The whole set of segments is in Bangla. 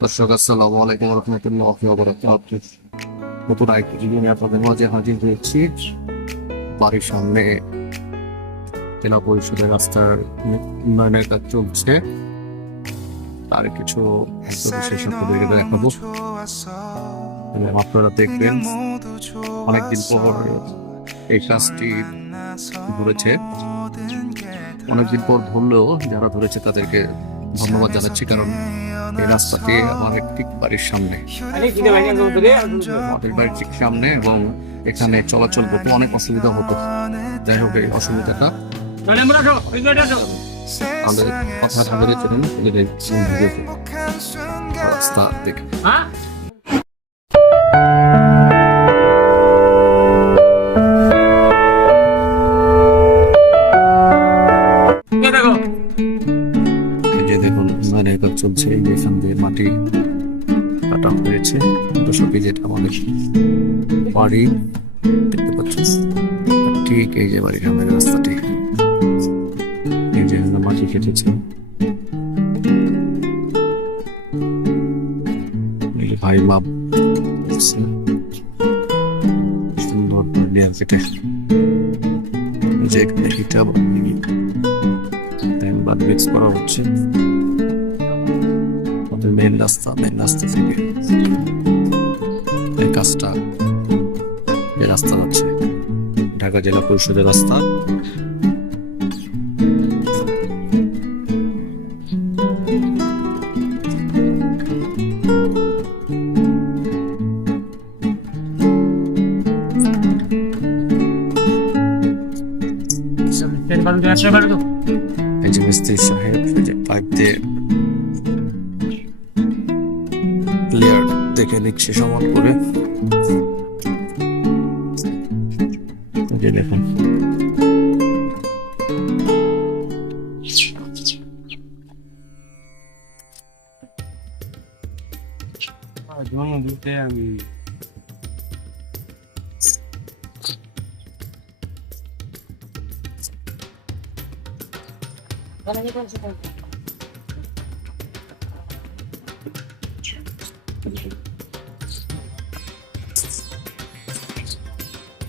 দর্শক আসসালামু আলাইকুম রহমতুল্লাহ নতুন আরেকটি ভিডিও নিয়ে আপনাদের মাঝে হাজির হয়েছি। বাড়ির সামনে জেলা পরিষদের রাস্তার উন্নয়নের কাজ চলছে। তার কিছু বিশেষ আপনাদেরকে দেখাবো। আপনারা দেখবেন অনেকদিন পর এই কাজটি ধরেছে। অনেকদিন পর ধরলেও যারা ধরেছে তাদেরকে ধন্যবাদ জানাচ্ছি কারণ এই রাস্তাটি আমার ঠিক বাড়ির সামনে। আমাদের বাড়ির ঠিক সামনে এবং এখানে চলাচল করতে অনেক অসুবিধা হতো। যাই হোক এই অসুবিধাটা আমাদের কথা আমাদের ছিলেন রাস্তা দেখে। যে এখান দিয়ে মাটি কাটা হয়েছে দর্শক যেটা আমাদের বাড়ি। দেখতে পাচ্ছেন? ঠিক এই যে বাড়ির সামনের রাস্তাটি। এই যে মাটি কেটেছে। ভাই মাপ। সুন্দর লেয়ার কেটে। যে এখানে হিটা বাদ মিক্স করা হচ্ছে। আমাদের মেন রাস্তা মেন রাস্তা থেকে এই কাজটা যে রাস্তা যাচ্ছে ঢাকা জেলা পরিষদের রাস্তা। এই মিস্ত্রি সাহেব, এই যে পাইপ দিয়ে লেয়ার দেখে নিচ্ছে সমান করে। দেখুন। আমি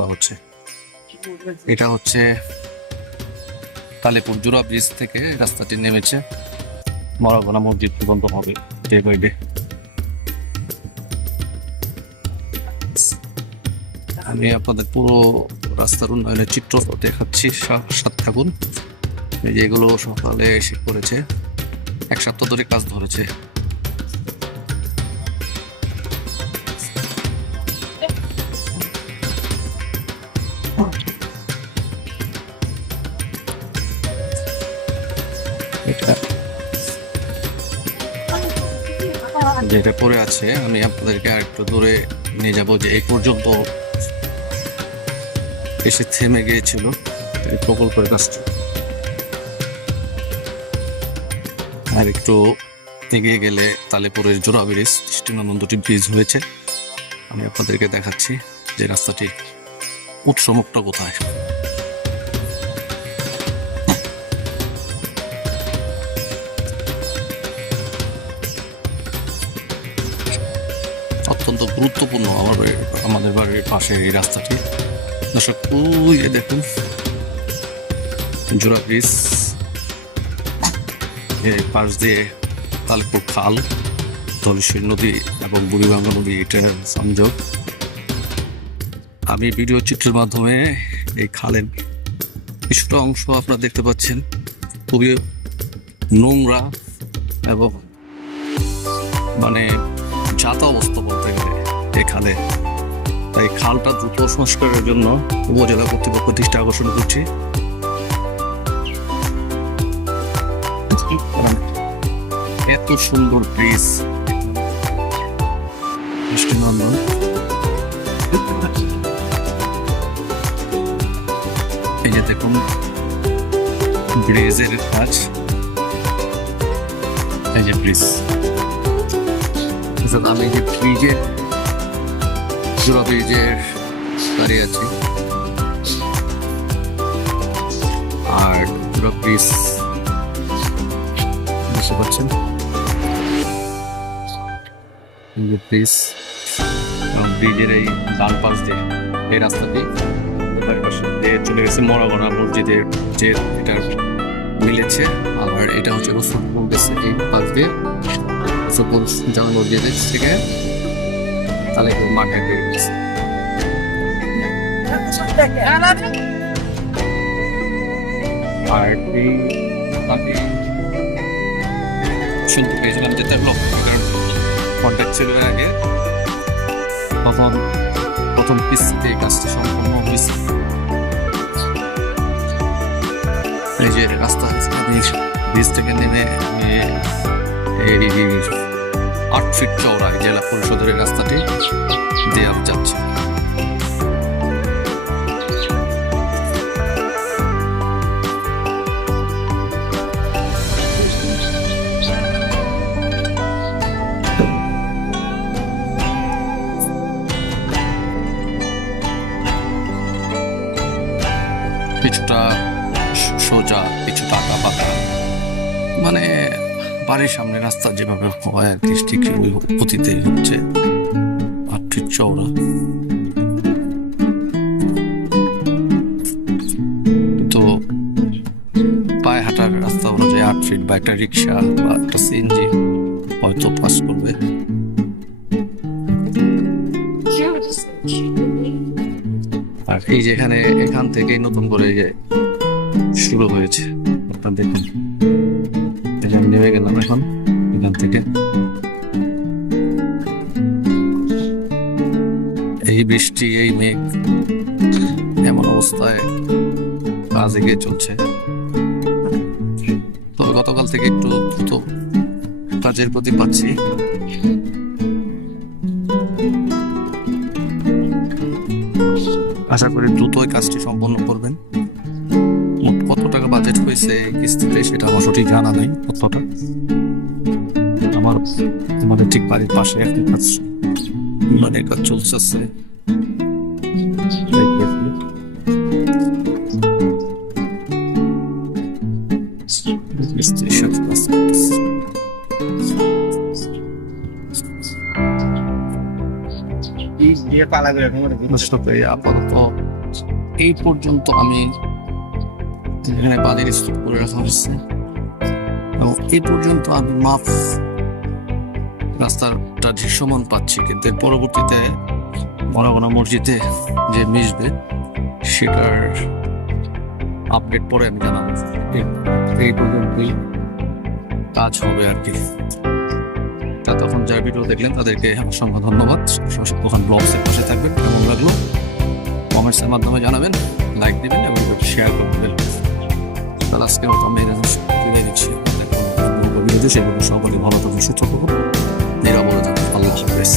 হচ্ছে। এটা হচ্ছে কালেপুর জোড়া ব্রিজ থেকে রাস্তাটি নেমেছে। মরাগোনা মসজিদ পর্যন্ত হবে ডে বাই ডে। আমি আপনাদের পুরো রাস্তার উন্নয়নের চিত্র দেখাচ্ছি সা- সাথে থাকুন। এই যে এগুলো সকালে এসে করেছে এক সপ্তাহ ধরে কাজ ধরেছে। যেটা পড়ে আছে, আমি আপনাদেরকে আর একটু দূরে নিয়ে যাব যে এই পর্যন্ত এসে থেমে গিয়েছিল এই প্রকল্পের কাজটা। আর একটু এগিয়ে গেলে তালেপুরের জোড়া ব্রিজ দৃষ্টিনন্দন দুটি ব্রিজ হয়েছে। আমি আপনাদেরকে দেখাচ্ছি যে রাস্তাটি উৎসমুখটা কোথায়। অত্যন্ত গুরুত্বপূর্ণ আমার আমাদের বাড়ির পাশে এই রাস্তাটি। দর্শক, ওই দেখুন। জোড়া ব্রিজ। এর পাশ দিয়ে তালপুর খাল, ধলেশ্বরী নদী এবং বুড়িগঙ্গা নদী এটার সংযোগ। আমি ভিডিও চিত্রের মাধ্যমে এই খালের কিছুটা অংশ আপনারা দেখতে পাচ্ছেন। খুবই নোংরা এবং মানে যাতা অবস্থা বলতে গেলে। এখানে তাই খালটা দ্রুত সংস্কারের জন্য উপজেলা কর্তৃপক্ষ দৃষ্টি আকর্ষণ করছি। এত সুন্দর ব্রিজ। এই যে দেখুন, ব্রিজের কাজ। এই যে ব্রিজ। আমি যে ব্রিজের জোড়া ব্রিজের দাঁড়িয়ে আছি আর পুরো ব্রিজ বুঝতে পারছেন ব্রিজ ব্রিজের এই ডান পাশ দিয়ে। এই পাশে দিয়ে চলে গেছে মরাগড়া মসজিদের যে এটা মিলেছে। আবার এটা হচ্ছে রসুলপুর গেছে এই পাশ দিয়ে। রসুলপুর জামা মসজিদের থেকে তাহলে মাঠে বেরিয়ে গেছে আর শুনতে পেয়েছিলাম যে তার লক্ষ্মীকার কন্ট্যাক্ট ছিল আগে। তখন প্রথম কিস্তিতে কাজটি সম্পূর্ণ হয়েছে এই যে রাস্তা ব্রিজ থেকে নেমে আমি এই আট ফিট চওড়া জেলা পরিষদের রাস্তাটি আমি যাচ্ছি কিছুটা সোজা কিছুটা আঁকা পাকা মানে বাড়ির সামনে রাস্তা যেভাবে হয় আর কি, ঠিক গতিতে হচ্ছে আট ফিট চওড়া। তো পায়ে হাঁটার রাস্তা অনুযায়ী আট ফিট বা একটা রিক্সা বা একটা সিএনজি হয়তো পাস করবে। আর এই যে এখানে থেকেই নতুন করে শুরু হয়েছে। আপনারা দেখুন। নেমে গেলাম এখন এখান থেকে। এই বৃষ্টি, এই মেঘ, এমন অবস্থায় কাজ এগিয়ে চলছে। তো গতকাল থেকে একটু দ্রুত কাজের প্রতি পাচ্ছি। আশা করি দ্রুতই কাজটি সম্পন্ন করবেন। বাজেট হয়েছে এই কিস্তিতে সেটা আমার সঠিক জানা নেই কতটা আমার আমাদের ঠিক বাড়ির পাশে একটা কাজ মানে কাজ চলছে মিস্ত্রির সাথে কাজ করতেছে। আপাতত এই পর্যন্ত আমি এখানে বাদের স্তূপ করে রাখা হয়েছে। এবং এই পর্যন্ত আমি মাফ রাস্তাটা দৃশ্যমান পাচ্ছি, কিন্তু এর পরবর্তীতে মরাগোনা মসজিদে যে মিশবে, সেটার আপডেট পরে আমি জানাব। এই পর্যন্তই কাজ হবে আর কি। তা তখন যার ভিডিও দেখলেন, তাদেরকে অসংখ্য ধন্যবাদ। ওখান ব্লগসের পাশে থাকবেন, কেমন লাগল? কমেন্টসের মাধ্যমে জানাবেন লাইক দিবেন, এবং শেয়ার করবেন। তাহলে আজকের মতো আমি এখানে তুলে দিচ্ছি ভিডিওতে সেগুলো সকলে ভালো থাকুন, সুস্থ থাকুন। নিরাপদে আল্লাহ হাফেজ।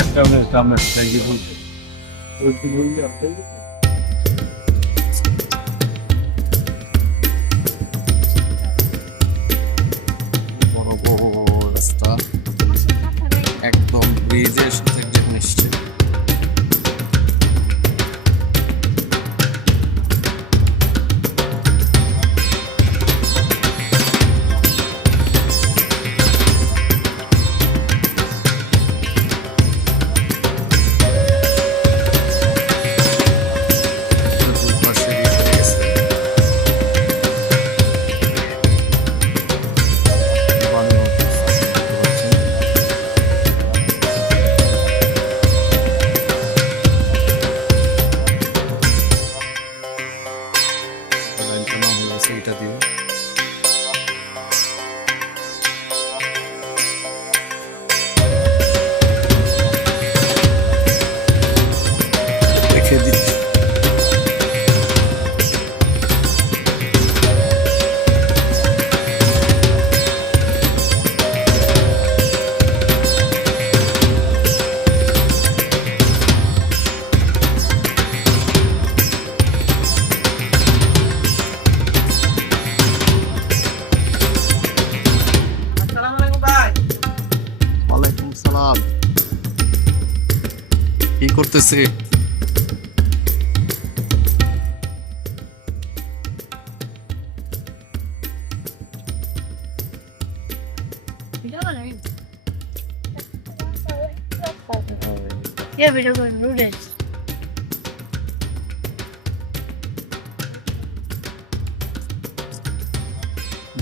একটা আমরা আমরা চাইছি বলতে ওই please করতেছে Yeah, going.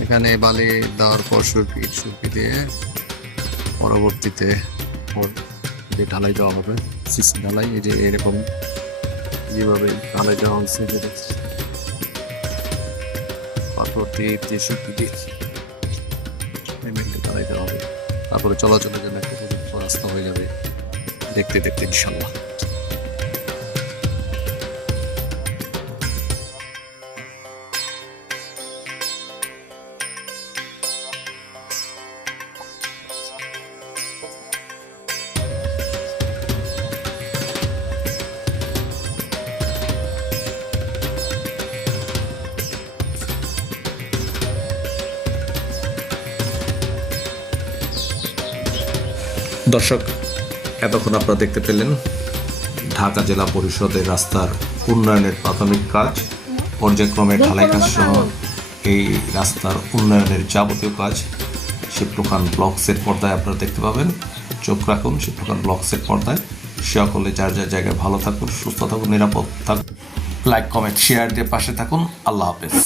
এখানে বালি দেওয়ার পর সুরকি সুরকি দিয়ে পরবর্তীতে ঢালাই দেওয়া হবে ঢালাই, এই যে এরকম যেভাবে ঢালাই দেওয়া দেখছি। পাথর যে শক্তি দিয়ে পেমেন্টে হবে। তারপরে চলাচলের জন্য একটা রাস্তা হয়ে যাবে। দেখতে দেখতে, ইনশাল্লাহ। দর্শক এতক্ষণ আপনারা দেখতে পেলেন ঢাকা জেলা পরিষদের রাস্তার উন্নয়নের প্রাথমিক কাজ পর্যায়ক্রমে ঢালাই কাজ সহ এই রাস্তার উন্নয়নের যাবতীয় কাজ শিবটুখান ব্লকসের পর্দায় আপনারা দেখতে পাবেন। চোখ রাখুন শিবটুখান ব্লকসের পর্দায়। সকলে যার যার জায়গায় ভালো থাকুন সুস্থ থাকুন নিরাপদ থাকুন। লাইক কমেন্ট শেয়ার দিয়ে পাশে থাকুন। আল্লাহ হাফেজ।